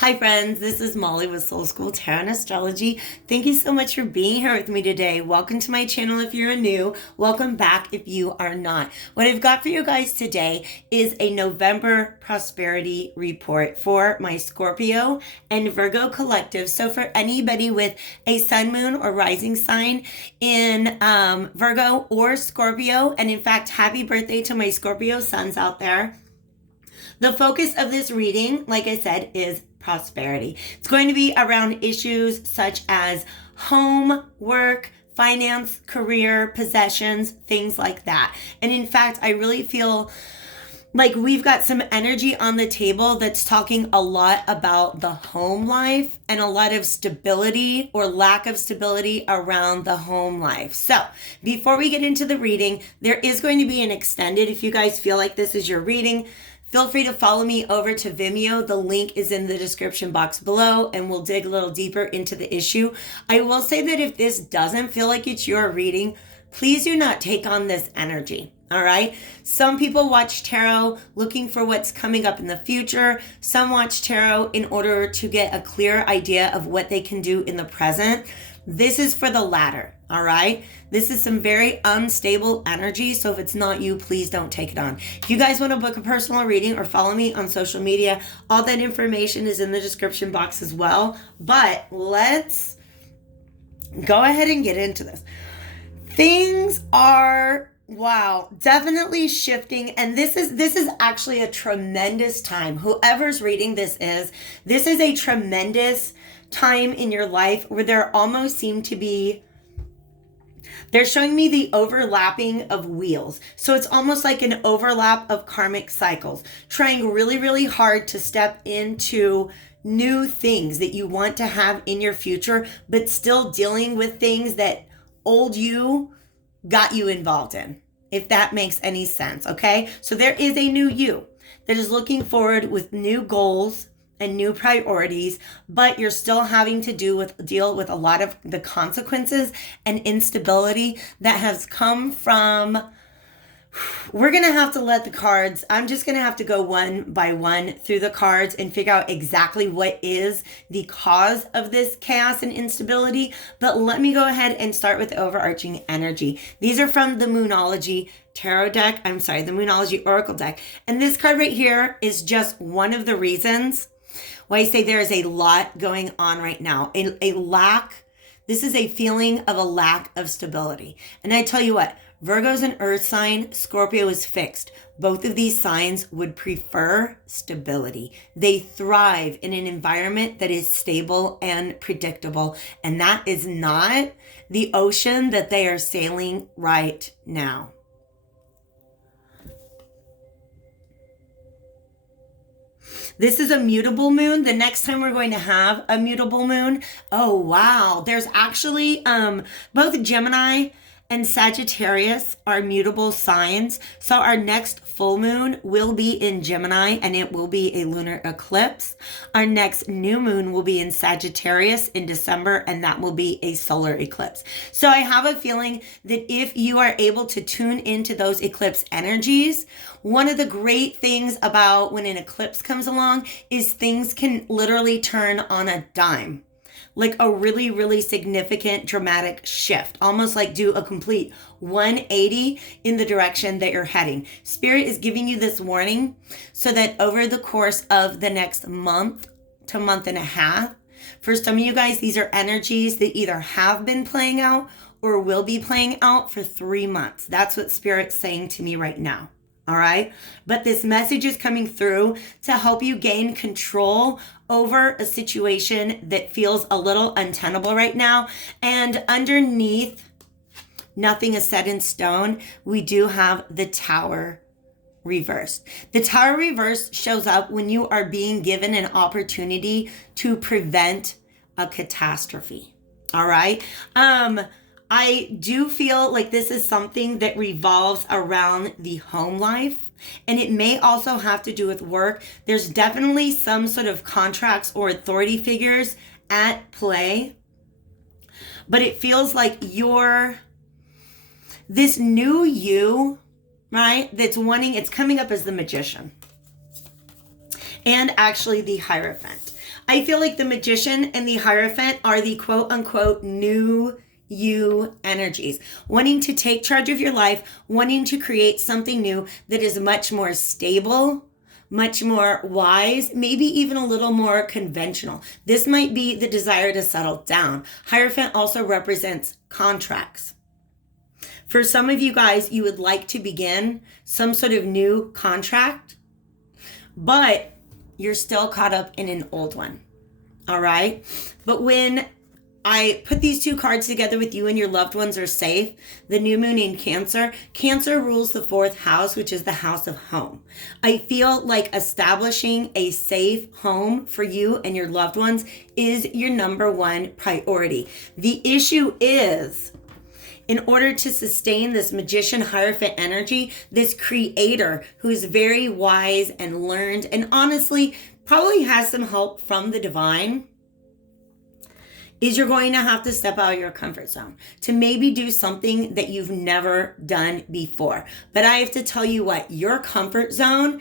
Hi friends, this is Molly with Soul School Tarot and Astrology. Thank you so much for being here with me today. Welcome to my channel if you're new. Welcome back if you are not. What I've got for you guys today is a November prosperity report for my Scorpio and Virgo collective. So for anybody with a sun, moon, or rising sign in Virgo or Scorpio, and in fact, happy birthday to my Scorpio sons out there. The focus of this reading, like I said, is prosperity. It's going to be around issues such as home, work, finance, career, possessions, things like that. And in fact, I really feel like we've got some energy on the table that's talking a lot about the home life and a lot of stability or lack of stability around the home life. So before we get into the reading, there is going to be an extended, if you guys feel like this is your reading, feel free to follow me over to Vimeo. The link is in the description box below, and we'll dig a little deeper into the issue. I will say that if this doesn't feel like it's your reading, please do not take on this energy. All right. Some people watch tarot looking for what's coming up in the future. Some watch tarot in order to get a clear idea of what they can do in the present. This is for the latter. All right. This is some very unstable energy. So if it's not you, please don't take it on. If you guys want to book a personal reading or follow me on social media, all that information is in the description box as well. But let's go ahead and get into this. Things are, wow, definitely shifting. And this is actually a tremendous time. Whoever's reading this is a tremendous time in your life where there almost seem to be, they're showing me the overlapping of wheels. So it's almost like an overlap of karmic cycles, trying really, really hard to step into new things that you want to have in your future, but still dealing with things that old you got you involved in, if that makes any sense. Okay. So there is a new you that is looking forward with new goals and new priorities, but you're still having to deal with a lot of the consequences and instability that has come from, we're going to have to let the cards, I'm just going to have to go one by one through the cards and figure out exactly what is the cause of this chaos and instability. But let me go ahead and start with overarching energy. These are from the Moonology tarot deck. The Moonology Oracle deck. And this card right here is just one of the reasons why I say there is a lot going on right now. This is a feeling of a lack of stability. And I tell you what, Virgo's an earth sign, Scorpio is fixed. Both of these signs would prefer stability. They thrive in an environment that is stable and predictable. And that is not the ocean that they are sailing right now. This is a mutable moon. The next time we're going to have a mutable moon, oh wow, there's actually both Gemini and Sagittarius are mutable signs. So our next full moon will be in Gemini and it will be a lunar eclipse. Our next new moon will be in Sagittarius in December and that will be a solar eclipse. So I have a feeling that if you are able to tune into those eclipse energies, one of the great things about when an eclipse comes along is things can literally turn on a dime. Like a really, really significant dramatic shift, almost like do a complete 180 in the direction that you're heading. Spirit is giving you this warning so that over the course of the next month to month and a half, for some of you guys, these are energies that either have been playing out or will be playing out for 3 months. That's what Spirit's saying to me right now. All right. But this message is coming through to help you gain control over a situation that feels a little untenable right now. And underneath, nothing is set in stone. We do have the Tower reversed. The Tower reversed shows up when you are being given an opportunity to prevent a catastrophe. All right. I do feel like this is something that revolves around the home life, and it may also have to do with work. There's definitely some sort of contracts or authority figures at play, but it feels like this new you, right? It's coming up as the Magician and actually the Hierophant. I feel like the Magician and the Hierophant are the quote unquote new you energies, wanting to take charge of your life, wanting to create something new that is much more stable, much more wise, maybe even a little more conventional. This might be the desire to settle down. Hierophant also represents contracts. For some of you guys, you would like to begin some sort of new contract, but you're still caught up in an old one. All right? But when I put these two cards together with you and your loved ones are safe, the new moon in Cancer. Cancer rules the 4th house, which is the house of home. I feel like establishing a safe home for you and your loved ones is your number one priority. The issue is, in order to sustain this Magician Hierophant energy, this creator who is very wise and learned and honestly probably has some help from the divine, is you're going to have to step out of your comfort zone to maybe do something that you've never done before. But I have to tell you what, your comfort zone,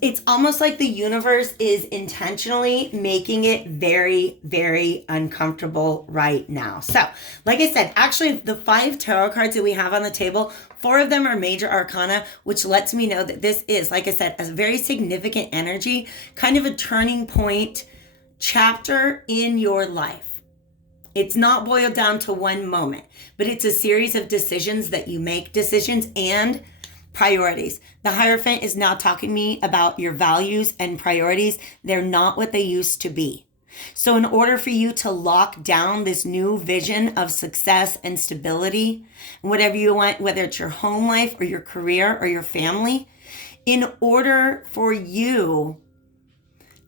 it's almost like the universe is intentionally making it very, very uncomfortable right now. So, like I said, actually the 5 tarot cards that we have on the table, 4 of them are major arcana, which lets me know that this is, like I said, a very significant energy, kind of a turning point chapter in your life. It's not boiled down to one moment, but it's a series of decisions that you make, decisions and priorities. The Hierophant is now talking to me about your values and priorities. They're not what they used to be. So in order for you to lock down this new vision of success and stability, whatever you want, whether it's your home life or your career or your family, in order for you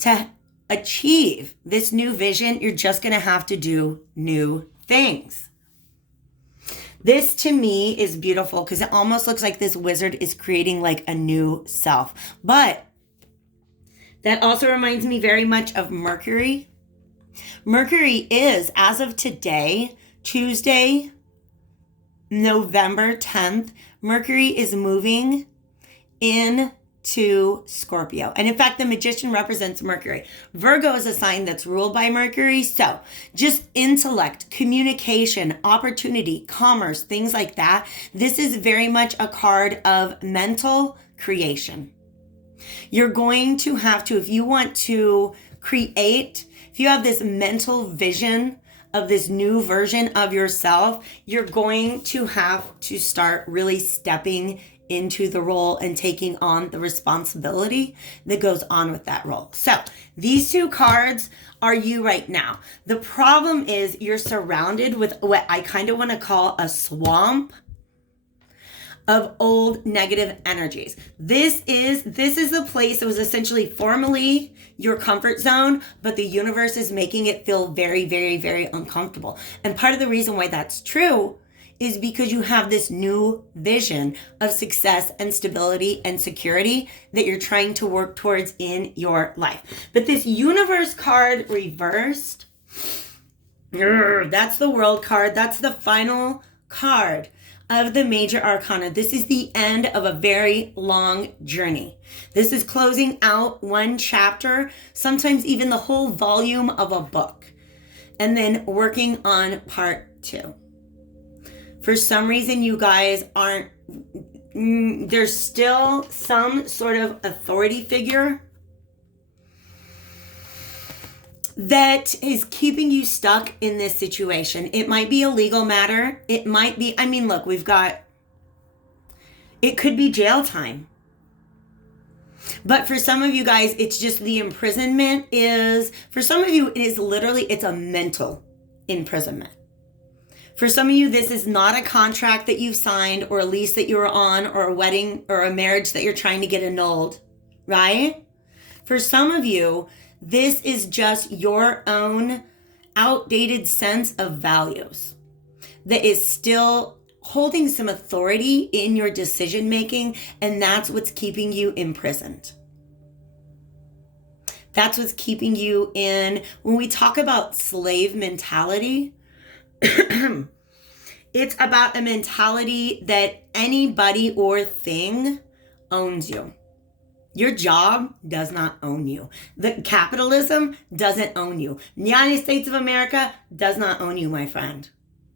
to achieve this new vision, you're just going to have to do new things. This to me is beautiful because it almost looks like this wizard is creating like a new self. But that also reminds me very much of Mercury. Mercury is, as of today, Tuesday, November 10th, Mercury is moving into Scorpio. And in fact, the Magician represents Mercury. Virgo is a sign that's ruled by Mercury. So just intellect, communication, opportunity, commerce, things like that. This is very much a card of mental creation. You're going to have to, if you want to create, if you have this mental vision of this new version of yourself, you're going to have to start really stepping into the role and taking on the responsibility that goes on with that role. So these 2 cards are you right now. The problem is you're surrounded with what I kind of want to call a swamp of old negative energies. This is the place that was essentially formerly your comfort zone, but the universe is making it feel very, very, very uncomfortable. And part of the reason why that's true is because you have this new vision of success and stability and security that you're trying to work towards in your life. But this universe card reversed, that's the world card. That's the final card of the major arcana. This is the end of a very long journey. This is closing out one chapter, sometimes even the whole volume of a book, and then working on part 2. For some reason, you guys aren't, there's still some sort of authority figure that is keeping you stuck in this situation. It might be a legal matter. It might be, look, it could be jail time. But for some of you guys, it's just the imprisonment is, for some of you, it's a mental imprisonment. For some of you, this is not a contract that you've signed or a lease that you were on or a wedding or a marriage that you're trying to get annulled, right? For some of you, this is just your own outdated sense of values that is still holding some authority in your decision making, and that's what's keeping you imprisoned. That's what's keeping you in. When we talk about slave mentality, it's about a mentality that anybody or thing owns you. Your job does not own you. The capitalism doesn't own you. The United States of America does not own you, my friend.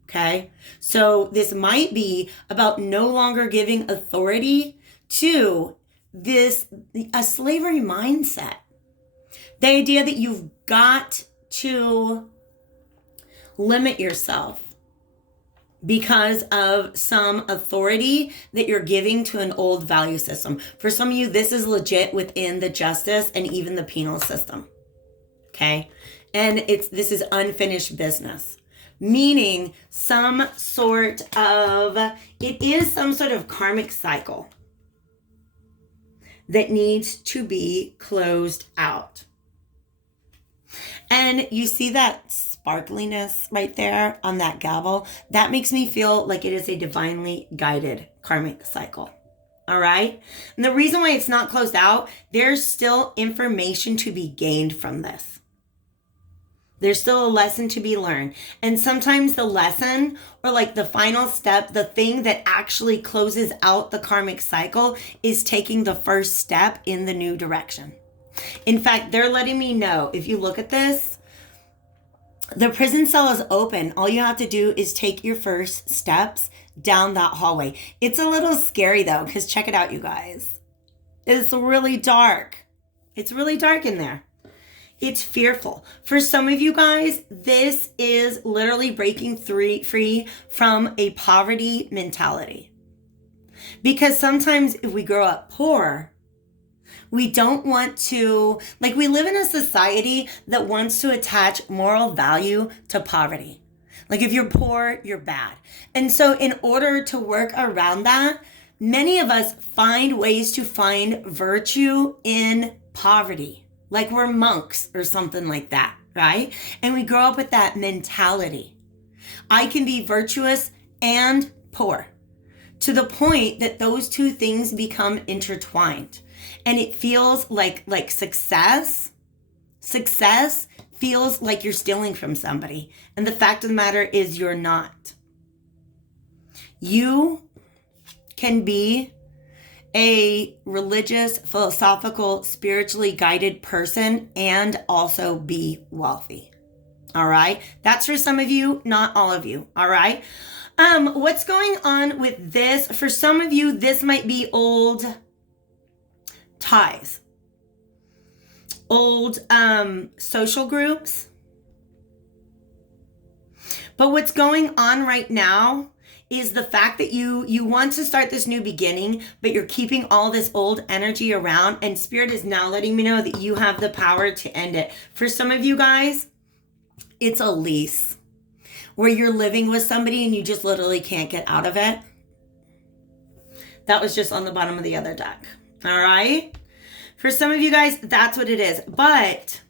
Okay? So this might be about no longer giving authority to a slavery mindset. The idea that you've got to limit yourself because of some authority that you're giving to an old value system. For some of you, this is legit within the justice and even the penal system. Okay? And this is unfinished business. Meaning some sort of karmic cycle that needs to be closed out. And you see that sparkliness right there on that gavel? That makes me feel like it is a divinely guided karmic cycle. All right? And the reason why it's not closed out, there's still information to be gained from this. There's still a lesson to be learned. And sometimes the lesson, or like the final step, the thing that actually closes out the karmic cycle, is taking the first step in the new direction. In fact, they're letting me know, if you look at this, the prison cell is open. All you have to do is take your first steps down that hallway. It's a little scary though, because check it out, you guys. It's really dark. It's really dark in there. It's fearful. For some of you guys, this is literally breaking free from a poverty mentality. Because sometimes if we grow up poor, we don't want to, we live in a society that wants to attach moral value to poverty. Like if you're poor, you're bad. And so in order to work around that, many of us find ways to find virtue in poverty. Like we're monks or something like that, right? And we grow up with that mentality. I can be virtuous and poor, to the point that those two things become intertwined. And it feels like success feels like you're stealing from somebody. And the fact of the matter is you're not. You can be a religious, philosophical, spiritually guided person and also be wealthy. All right? That's for some of you, not all of you. All right? What's going on with this? For some of you, this might be old ties, old social groups. But what's going on right now is the fact that you want to start this new beginning, but you're keeping all this old energy around, and Spirit is now letting me know that you have the power to end it. For some of you guys, it's a lease where you're living with somebody and you just literally can't get out of it. That was just on the bottom of the other deck. All right? For some of you guys, that's what it is. But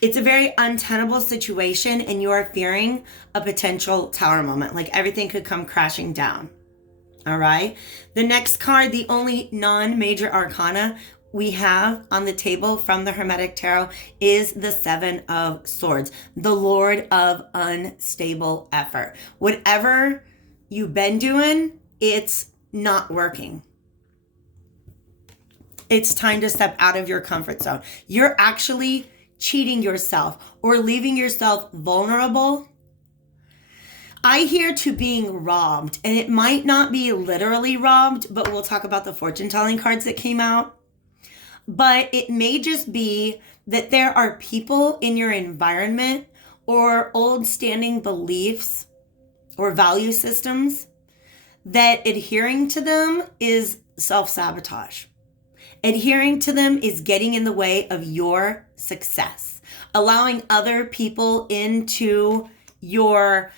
it's a very untenable situation and you are fearing a potential tower moment. Like everything could come crashing down. All right? The next card, the only non-major arcana we have on the table from the Hermetic Tarot, is the Seven of Swords, the Lord of unstable effort. Whatever you've been doing, it's not working. It's time to step out of your comfort zone. You're actually cheating yourself or leaving yourself vulnerable. I hear to being robbed, and it might not be literally robbed, but we'll talk about the fortune telling cards that came out. But it may just be that there are people in your environment or old standing beliefs or value systems that adhering to them is self-sabotage. Adhering to them is getting in the way of your success. Allowing other people into your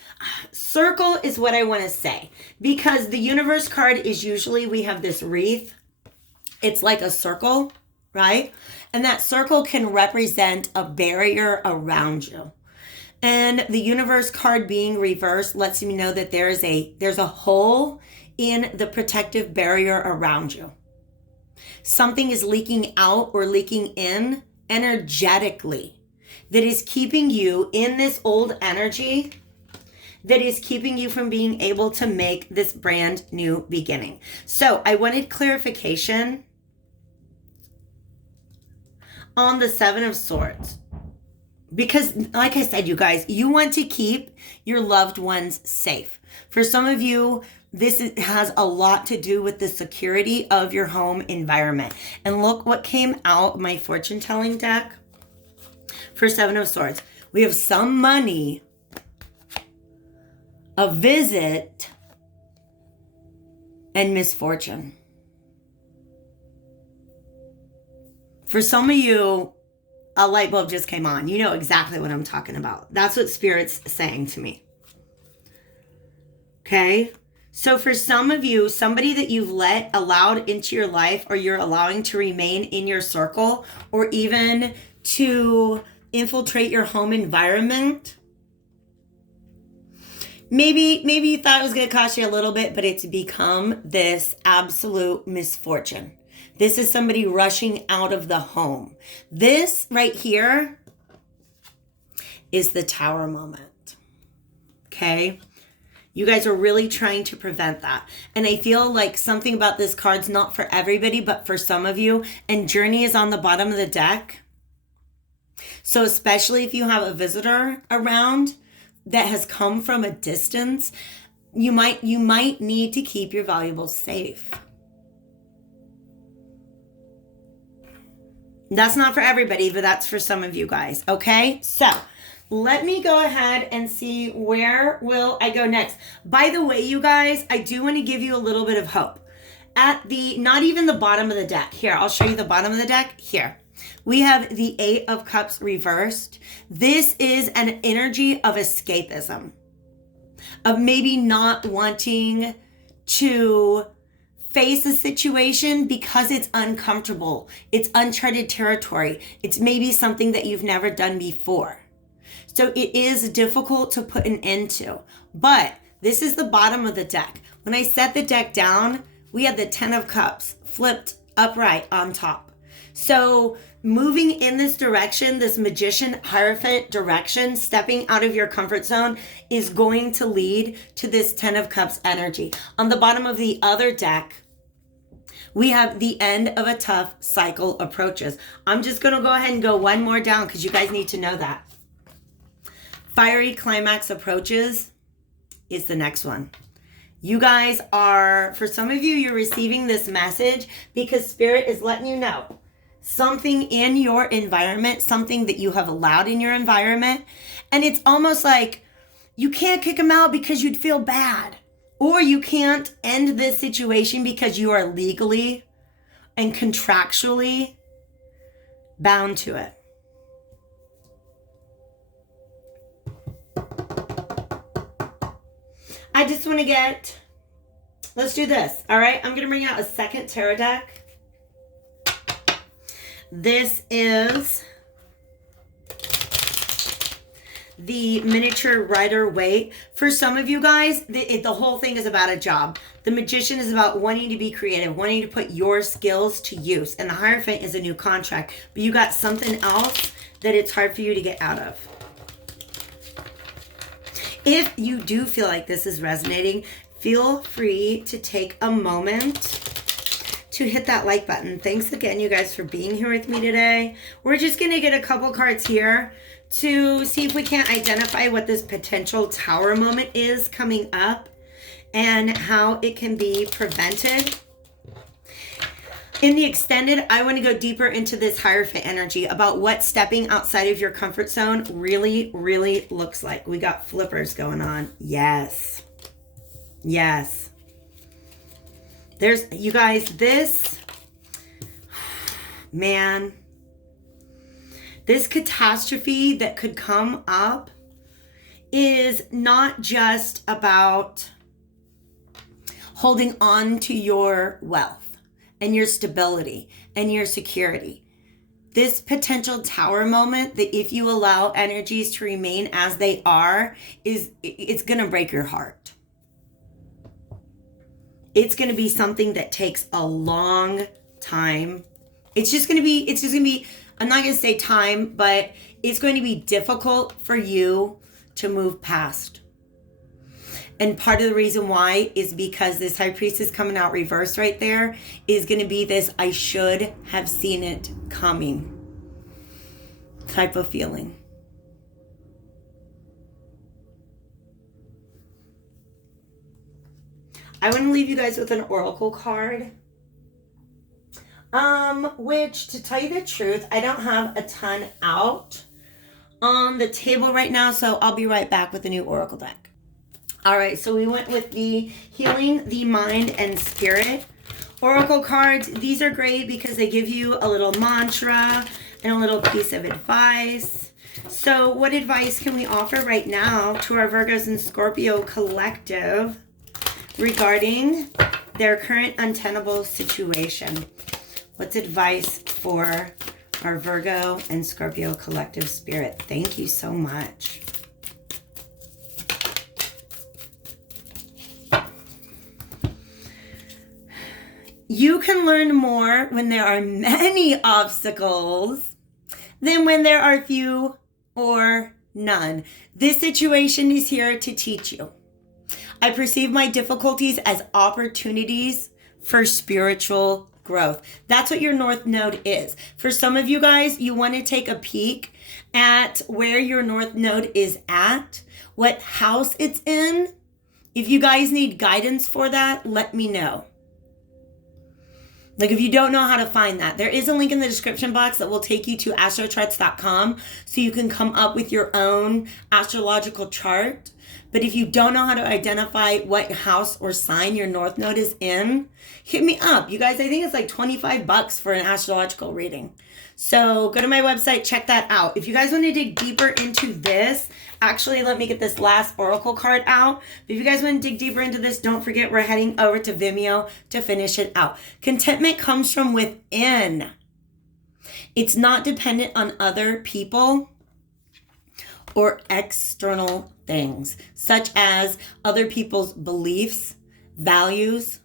circle is what I want to say. Because the universe card is usually, we have this wreath. It's like a circle, right? And that circle can represent a barrier around you. And the universe card being reversed lets me know that there's a hole in the protective barrier around you. Something is leaking out or leaking in energetically that is keeping you in this old energy, that is keeping you from being able to make this brand new beginning. So I wanted clarification on the Seven of Swords. Because, like I said, you guys, you want to keep your loved ones safe. For some of you, has a lot to do with the security of your home environment. And look what came out of my fortune telling deck for Seven of Swords. We have some money, a visit, and misfortune. For some of you, a light bulb just came on. You know exactly what I'm talking about. That's what Spirit's saying to me. Okay? So for some of you, somebody that you've allowed into your life, or you're allowing to remain in your circle, or even to infiltrate your home environment, maybe you thought it was going to cost you a little bit, but it's become this absolute misfortune. This is somebody rushing out of the home. This right here is the Tower moment. Okay? You guys are really trying to prevent that. And I feel like something about this card's not for everybody, but for some of you. And Journey is on the bottom of the deck. So especially if you have a visitor around that has come from a distance, you might need to keep your valuables safe. That's not for everybody, but that's for some of you guys. Okay? So let me go ahead and see where will I go next. By the way, you guys, I do want to give you a little bit of hope. Not even the bottom of the deck. Here, I'll show you the bottom of the deck. Here. We have the Eight of Cups reversed. This is an energy of escapism. Of maybe not wanting to face a situation because it's uncomfortable. It's uncharted territory. It's maybe something that you've never done before. So it is difficult to put an end to. But this is the bottom of the deck. When I set the deck down, we had the Ten of Cups flipped upright on top. So moving in this direction, this Magician Hierophant direction, stepping out of your comfort zone, is going to lead to this Ten of Cups energy. On the bottom of the other deck, we have the end of a tough cycle approaches. I'm just going to go ahead and go one more down because you guys need to know that. Fiery climax approaches is the next one. You guys are, for some of you, you're receiving this message because Spirit is letting you know something in your environment, something that you have allowed in your environment. And it's almost like you can't kick them out because you'd feel bad. Or you can't end this situation because you are legally and contractually bound to it. I just want to let's do this. All right. I'm going to bring out a second tarot deck. This is the Miniature Rider-Waite. For some of you guys, the whole thing is about a job. The Magician is about wanting to be creative, wanting to put your skills to use. And the Hierophant is a new contract. But you got something else that it's hard for you to get out of. If you do feel like this is resonating, feel free to take a moment to hit that like button. Thanks again, you guys, for being here with me today. We're just going to get a couple cards here to see if we can't identify what this potential Tower moment is coming up and how it can be prevented. In the extended, I want to go deeper into this Hierophant energy about what stepping outside of your comfort zone really, really looks like. We got flippers going on. Yes. Yes. There's, you guys, this, man, this catastrophe that could come up is not just about holding on to your wealth and your stability and your security. This potential Tower moment, that if you allow energies to remain as they are, it's going to break your heart. It's going to be something that takes a long time. It's just going to be, I'm not going to say time, but it's going to be difficult for you to move past. And part of the reason why is because this High Priestess coming out reversed right there is going to be this, I should have seen it coming. type of feeling. I want to leave you guys with an oracle card. Which, to tell you the truth, I don't have a ton out on the table right now, so I'll be right back with a new oracle deck. All right, so we went with the Healing the Mind and Spirit oracle cards. These are great because they give you a little mantra and a little piece of advice. So what advice can we offer right now to our Virgos and Scorpio collective regarding their current untenable situation? What's advice for our Virgo and Scorpio collective spirit? Thank you so much. You can learn more when there are many obstacles than when there are few or none. This situation is here to teach you. I perceive my difficulties as opportunities for spiritual growth. That's what your North Node is. For some of you guys, you want to take a peek at where your North Node is at, what house it's in. If you guys need guidance for that, let me know. Like if you don't know how to find that, there is a link in the description box that will take you to astrocharts.com so you can come up with your own astrological chart. But if you don't know how to identify what house or sign your North Node is in, hit me up. You guys, I think it's like $25 for an astrological reading. So go to my website, check that out. If you guys want to dig deeper into this, actually, let me get this last oracle card out. But if you guys want to dig deeper into this, don't forget we're heading over to Vimeo to finish it out. Contentment comes from within. It's not dependent on other people or external things, such as other people's beliefs, values.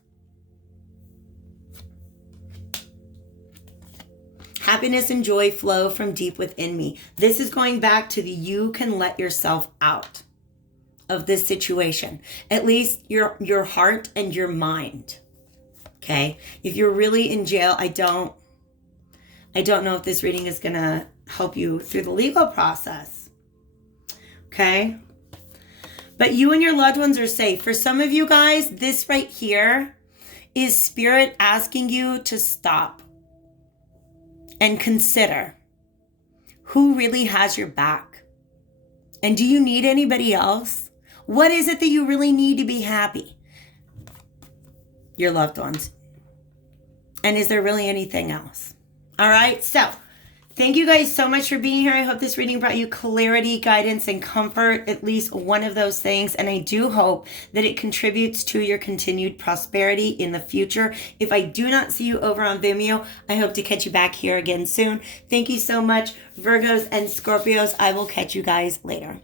Happiness and joy flow from deep within me. This is going back to the you can let yourself out of this situation. At least your heart and your mind. Okay? If you're really in jail, I don't know if this reading is going to help you through the legal process. Okay? But you and your loved ones are safe. For some of you guys, this right here is spirit asking you to stop and consider who really has your back. And do you need anybody else? What is it that you really need to be happy? Your loved ones. And is there really anything else? All right, so thank you guys so much for being here. I hope this reading brought you clarity, guidance, and comfort, at least one of those things. And I do hope that it contributes to your continued prosperity in the future. If I do not see you over on Vimeo, I hope to catch you back here again soon. Thank you so much, Virgos and Scorpios. I will catch you guys later.